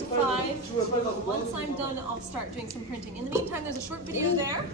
to 5. Once I'm done, I'll start doing some printing. In the meantime, there's a short video there.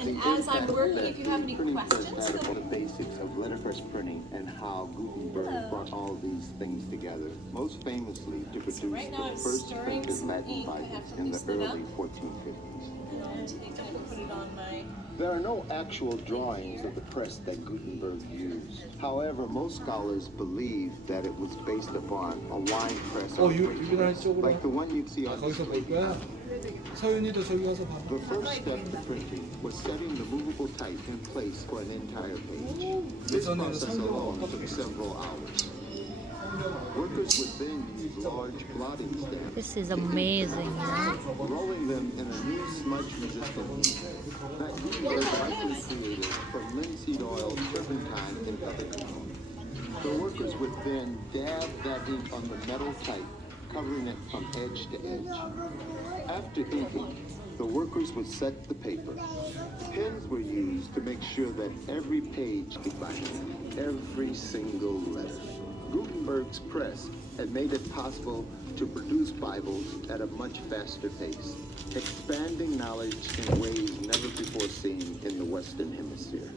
And as I'm working, if you have any questions, The basics of letterpress printing and how Gutenberg brought all these things together, most famously to produce right now the I'm first stirring printed some Latin ink. I Bibles have to in the loosen it up. early 1450s. and I'm going to put it on my... There are no actual drawings of the press that Gutenberg used. However, most scholars believe that it was based upon a wine press operation, like the one you see on the 거기서 볼 screen. 거야. 서윤이도 저기 가서 봐. The first step to printing was setting the movable type in place for an entire page. This process alone took several hours. Workers would then use large blotting stamps, This is amazing. rolling them in a new smudge-resistant ink that Gutenberg likely created from linseed oil, turpentine, and other components. The workers would then dab that ink on the metal type, covering it from edge to edge. After inking, the workers would set the paper. Pens were used to make sure that every page could by every single letter. Gutenberg's press had made it possible to produce Bibles at a much faster pace, expanding knowledge in ways never before seen in the Western Hemisphere.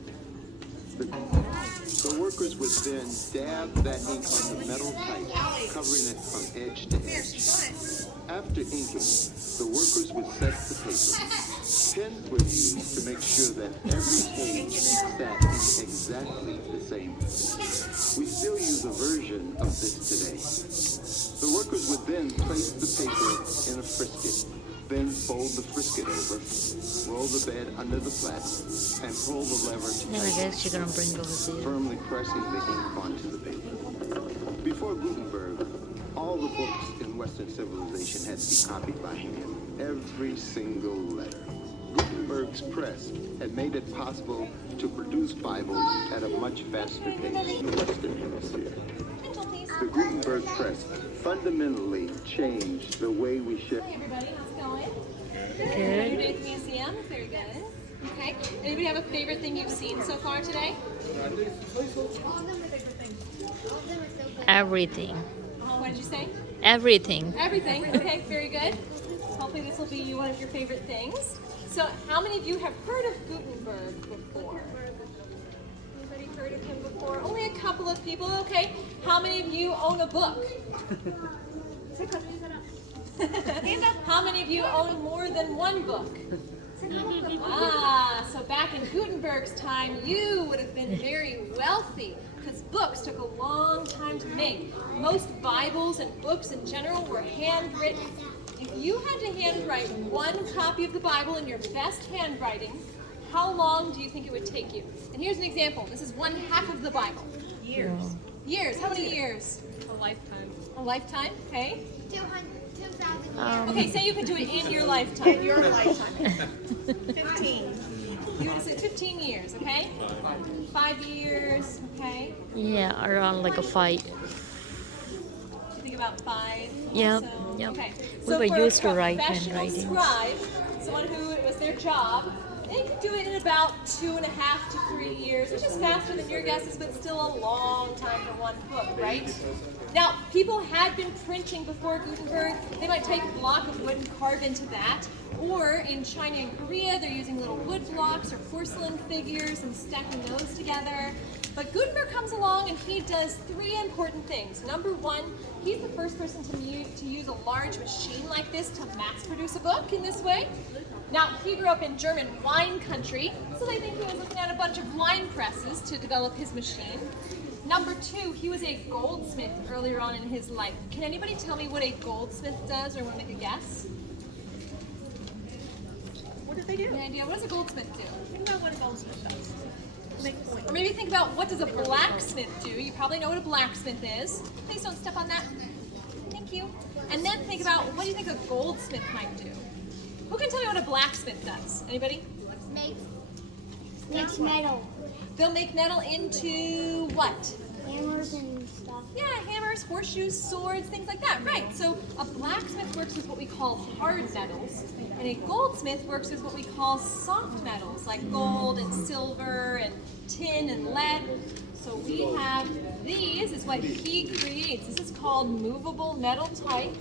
The workers would then dab that ink on the metal type, covering it from edge to edge. After inking, the workers would set the paper. Pens were used to make sure that every page sat in exactly the same place. We still use a version of this today. The workers would then place the paper in a frisket, then fold the frisket over, roll the bed under the flat, and pull the lever to Then I guess you're gonna bring over there. firmly pressing the ink onto the paper. Before Gutenberg, all the books in Western civilization had to be copied by hand, every single letter. Gutenberg's press had made it possible to produce Bibles at a much faster pace in the Western Hemisphere. The Gutenberg press fundamentally changed the way we ship. Hey everybody, how's it going? Good. Your day at the museum? Very good. Okay. Anybody have a favorite thing you've seen so far today? Everything. What did you say? Everything. Everything. Okay, very good. Hopefully this will be one of your favorite things. So how many of you have heard of Gutenberg before? Anybody heard of him before? Only a couple of people, okay. How many of you own a book? How many of you own more than one book? Ah, so back in Gutenberg's time, you would have been very wealthy because books took a long time to make. Most Bibles and books in general were handwritten. If you had to handwrite one copy of the Bible in your best handwriting, how long do you think it would take you? And here's an example. This is one half of the Bible. Years. Years. How many years? A lifetime. A lifetime? Okay. 2,000. Okay, say you could do it in your lifetime. Your lifetime. 15. You would say 15 years, okay? 5 years, okay? Yeah, around like a fight. You think about 5? Yep, So, yep. Okay. We were for a used to write professional handwritings. scribe, someone who it was their job, they could do it in about 2.5 to 3 years, which is faster than your guesses, but still a long time for one book, right? Now, people had been printing before Gutenberg. They might take a block of wood and carve into that. Or in China and Korea, they're using little wood blocks or porcelain figures and stacking those together. But Gutenberg comes along and he does 3 important things. Number 1, he's the first person to use a large machine like this to mass produce a book in this way. Now, he grew up in German wine country, so they think he was looking at a bunch of wine presses to develop his machine. Number 2, he was a goldsmith earlier on in his life. Can anybody tell me what a goldsmith does, or want to make a guess? What did they do? Any idea? What does a goldsmith do? Think about what a goldsmith does. Make point. Or maybe think about, what does a blacksmith do? You probably know what a blacksmith is. Please don't step on that. Thank you. And then think about, what do you think a goldsmith might do? Who can tell me what a blacksmith does? Anybody? Makes metal. They'll make metal into what? Hammers and stuff. Yeah, hammers, horseshoes, swords, things like that. Right. So a blacksmith works with what we call hard metals, and a goldsmith works with what we call soft metals, like gold and silver and tin and lead. So So we have these is what he creates. This is called movable metal type.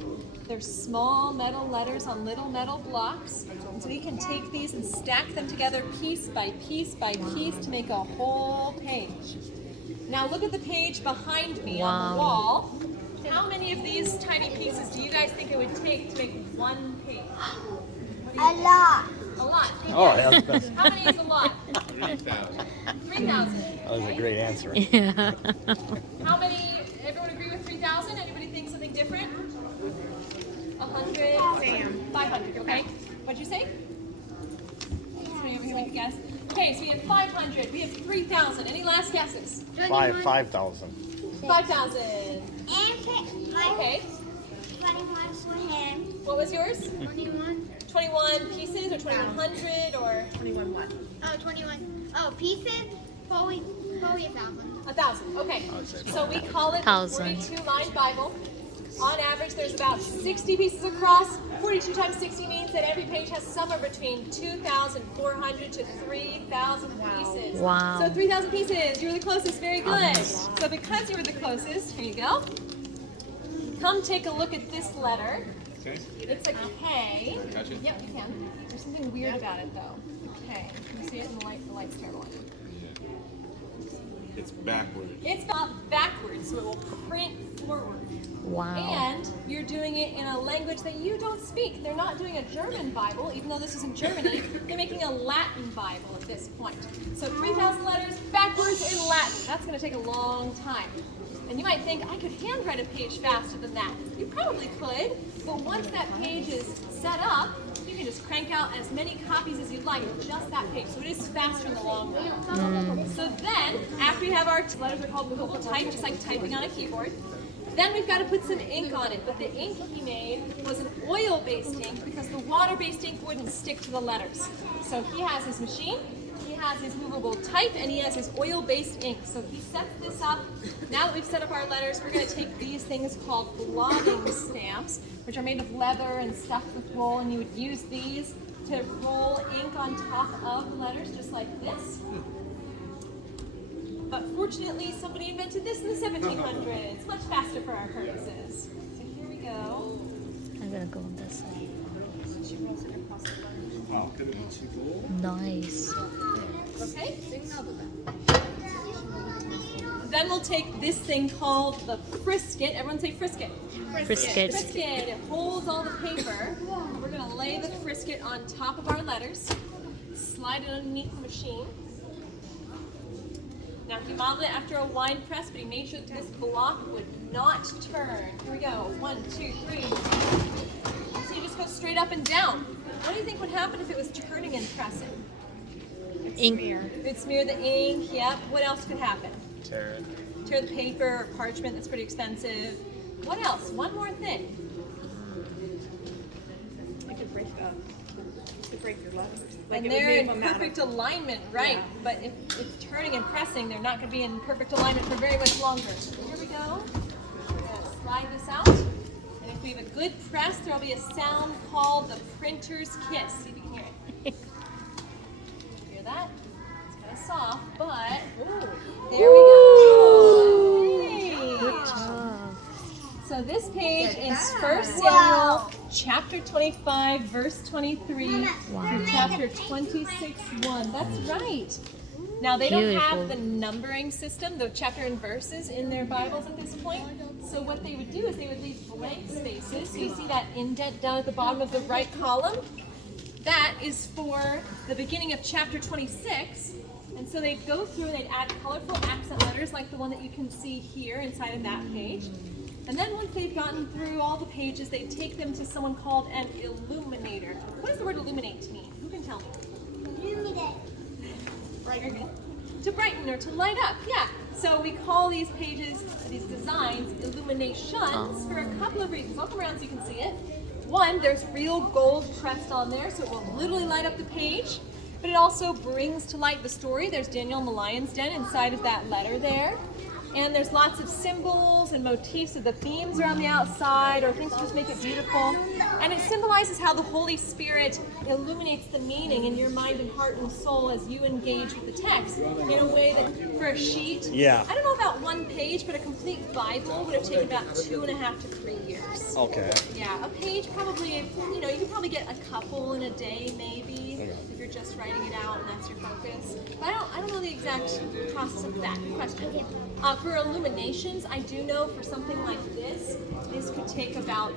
They're small metal letters on little metal blocks. And so he can take these and stack them together piece by piece by piece to make a whole page. Now look at the page behind me on the Wow. wall. How many of these tiny pieces do you guys think it would take to make one page? A lot. A lot. Oh, that's How many is a lot? 3,000. 3,000. that was a great answer. Yeah. How many? Everyone agree with 3,000? Anybody think something different? 100? Sam. 500, okay. What'd you say? Somebody over here make a guess. Okay, so we have 500. We have 3,000. Any last guesses? 5,000. 5,000. And Okay. 21 for him. What was yours? 21. 21 pieces or 2,100 or 21 what? Oh, 21. Oh, pieces? Probably 1,000. 1,000? Okay. So we call it the 1,000. 42-line Bible. On average, there's about 60 pieces across. 42 times 60 means that every page has somewhere between 2,400 to 3,000 pieces. Wow. So 3,000 pieces. You were the closest. Very good. So because you were the closest, here you go. Come take a look at this letter. Okay. It's a K. Gotcha. Yep, you can. There's something weird about it, though. The K. Can you see it in the light? The light's terrible. It's backward. It's not backwards, so it will print forward. Wow. And you're doing it in a language that you don't speak. They're not doing a German Bible, even though this is in Germany. They're making a Latin Bible at this point. So 3,000 letters backwards in Latin. That's going to take a long time. And you might think, I could handwrite a page faster than that. You probably could, but once that page is set up, you can just crank out as many copies as you'd like of just that page. So it is faster in the long run. So then, after you have our letters are called movable type, just like typing on a keyboard. Then we've got to put some ink on it, but the ink he made was an oil-based ink because the water-based ink wouldn't stick to the letters. So he has his machine, he has his movable type, and he has his oil-based ink. So he sets this up. Now that we've set up our letters, we're going to take these things called blotting stamps, which are made of leather and stuffed with wool, and you would use these to roll ink on top of the letters, just like this. But fortunately, somebody invented this in the 1700s, much faster for our purposes. So here we go. I'm gonna go on this side. She rolls it across the letter. Nice. Okay? Then we'll take this thing called the frisket. Everyone say frisket. Frisket. Frisket. It holds all the paper. We're going to lay the frisket on top of our letters, slide it underneath the machine. Now he modeled it after a wine press, but he made sure that this block would not turn. Here we go. 1, 2, 3. So you just go straight up and down. What do you think would happen if it was turning and pressing? Ink. It'd smear the ink. Yep. What else could happen? Tear it. Tear the paper or parchment. That's pretty expensive. What else? One more thing. You could break up. You could break your letters. And it would they're move in them out of- perfect alignment, right? But if it's turning and pressing, they're not going to be in perfect alignment for very much longer. So here we go. We're going to slide this out. And if we have a good press, there will be a sound called the printer's kiss. See if you can hear it. Hear that? It's kind of soft, but there we go. Hey. Good job. So this page is 1 Samuel chapter 25, verse 23 through chapter 26, 1. That's right. Now they don't have Beautiful. the numbering system, the chapter and verses in their Bibles at this point. So what they would do is they would leave blank spaces. So you see that indent down at the bottom of the right column? That is for the beginning of chapter 26. And so they'd go through and they'd add colorful accent letters like the one that you can see here inside of that page. And then once they've gotten through all the pages, they'd take them to someone called an illuminator. What does the word illuminate mean? Who can tell me? Illuminate. Brighten. To brighten or to light up, yeah. So we call these pages, these designs, illuminations for a couple of reasons. I'll come around so you can see it. One, there's real gold pressed on there, so it will literally light up the page. But it also brings to light the story. There's Daniel in the lion's den inside of that letter there. And there's lots of symbols and motifs of the themes around the outside or things to just make it beautiful. And it symbolizes how the Holy Spirit illuminates the meaning in your mind and heart and soul as you engage with the text in a way that for a sheet, Yeah. I don't know about one page, but a complete Bible would have taken about 2.5 to 3 years. Okay. Yeah, a page probably, you know, you could probably get a couple in a day maybe if you're just writing it out and that's your focus. But I don't know the exact process of that question. For illuminations, I do know for something like this could take about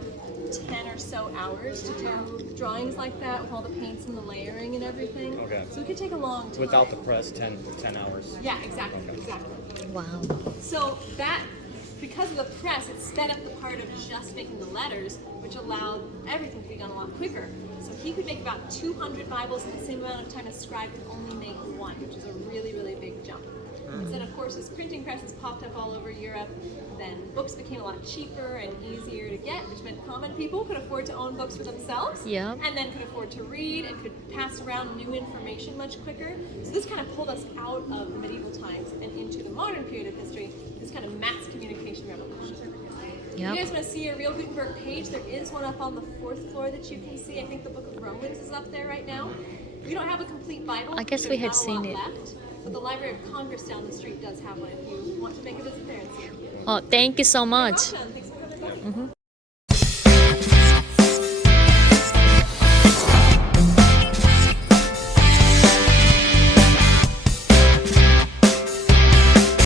10 or so hours to do drawings like that with all the paints and the layering and everything. Okay. So it could take a long time. Without the press, 10 hours. Yeah, exactly, exactly. Wow. So that, because of the press, it sped up the part of just making the letters, which allowed everything to be done a lot quicker. So he could make about 200 Bibles in the same amount of time as Scribe could only make one, which is a really, really big jump. And then, of course, as printing presses popped up all over Europe, then books became a lot cheaper and easier to get, which meant common people could afford to own books for themselves, Yep. and then could afford to read and could pass around new information much quicker. So this kind of pulled us out of the medieval times and into the modern period of history, this kind of mass communication revolution. If you guys Yep. want to see a real Gutenberg page, there is one up on the 4th floor that you can see. I think the Book of Romans is up there right now. We don't have a complete Bible. I guess so we there's had not a lot seen it. left, but the Library of Congress down the street does have one if you want to make a visit there and see it. Oh, thank you so much. You're welcome. Thanks for coming by.